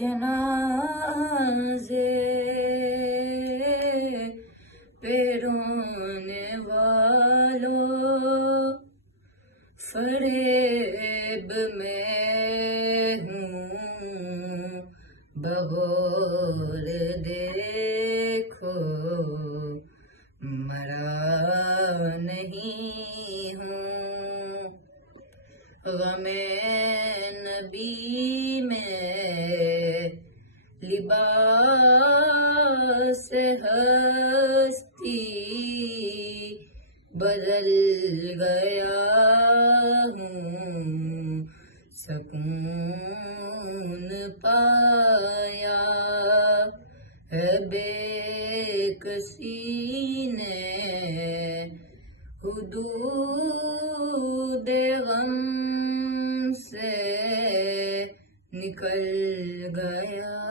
جنازے پہ رونے والوں، فریب میں ہوں بغور دیکھو، مرا نہیں ہوں۔ غم نبی میں لباس ہستی بدل گیا ہوں، سکون پایا ہے بے کسی نے، حدود غم سے نکل گیا۔